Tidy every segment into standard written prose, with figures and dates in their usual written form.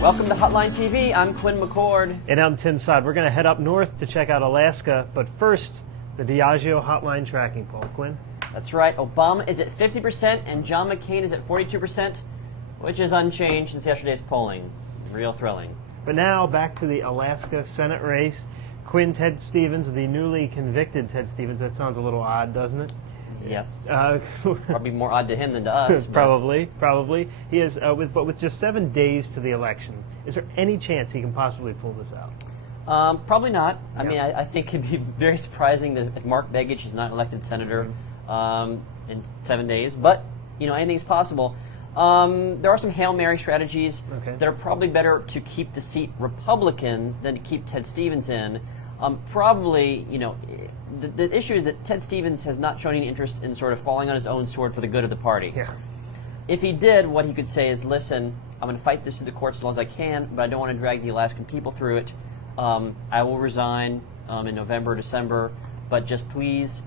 Welcome to Hotline TV. I'm Quinn McCord. And I'm Tim Sod. We're going to head up north to check out Alaska, but first, the Diageo Hotline tracking poll. Quinn? That's right. Obama is at 50% and John McCain is at 42%, which is unchanged since yesterday's polling. Real thrilling. But now, back to the Alaska Senate race. Quinn, Ted Stevens, the newly convicted Ted Stevens. That sounds a little odd, doesn't it? Yes. Probably more odd to him than to us. Probably. He is, with just 7 days to the election, is there any chance he can possibly pull this out? Probably not. I Yeah. mean, I think it'd be very surprising that if Mark Begich is not elected senator in 7 days. But, you know, anything's possible. There are some Hail Mary strategies that are probably better to keep the seat Republican than to keep Ted Stevens in. Probably, you know, the issue is that Ted Stevens has not shown any interest in sort of falling on his own sword for the good of the party. Yeah. If he did, what he could say is, listen, I'm going to fight this through the courts as long as I can, but I don't want to drag the Alaskan people through it. I will resign in November, December, but just please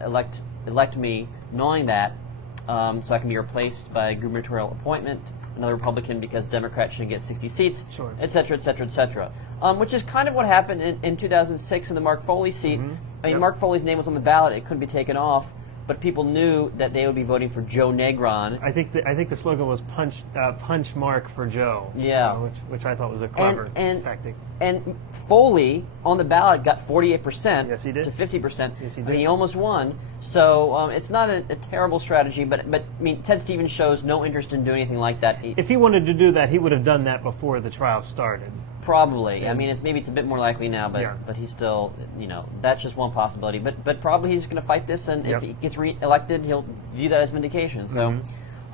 elect me knowing that so I can be replaced by a gubernatorial appointment, another Republican, because Democrats should get 60 seats, et cetera, et cetera, et cetera. Which is kind of what happened in 2006 in the Mark Foley seat. I mean, Mark Foley's name was on the ballot. It couldn't be taken off, but people knew that they would be voting for Joe Negron. I think the slogan was punch Mark for Joe. Yeah. Which I thought was a clever tactic. And Foley on the ballot got 48% Yes, he did. to 50%. Yes, he I did. mean, he almost won. So it's not a terrible strategy, but I mean, Ted Stevens shows no interest in doing anything like that. If he wanted to do that, he would have done that before the trial started. Probably. I mean, maybe it's a bit more likely now, but he's still, you know, that's just one possibility. But probably he's going to fight this, and if he gets re-elected, he'll view that as vindication. So,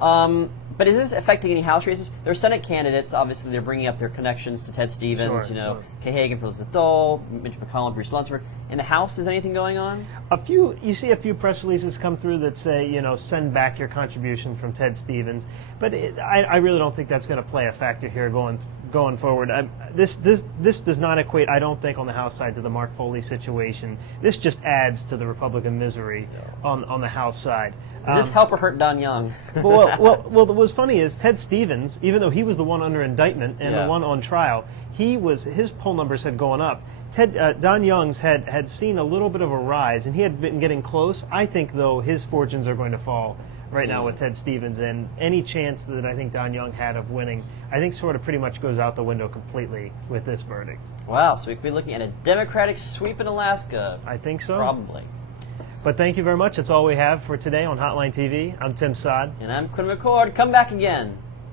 but is this affecting any House races? There are Senate candidates. Obviously, they're bringing up their connections to Ted Stevens. Kay Hagan for Elizabeth Dole, Mitch McConnell, Bruce Lunsford. In the House, is anything going on? You see a few press releases come through that say, you know, send back your contribution from Ted Stevens, but I really don't think that's going to play a factor here going forward. This does not equate, I don't think, on the House side to the Mark Foley situation. This just adds to the Republican misery on the House side. Does this help or hurt Don Young? well, what's funny is Ted Stevens, even though he was the one under indictment and the one on trial, his poll numbers had gone up. Don Young's had seen a little bit of a rise, and he had been getting close. I think, though, his fortunes are going to fall right now with Ted Stevens, and any chance that I think Don Young had of winning, I think sort of pretty much goes out the window completely with this verdict. Wow, so we could be looking at a Democratic sweep in Alaska. I think so. Probably. But thank you very much. That's all we have for today on Hotline TV. I'm Tim Sod. And I'm Quinn McCord. Come back again.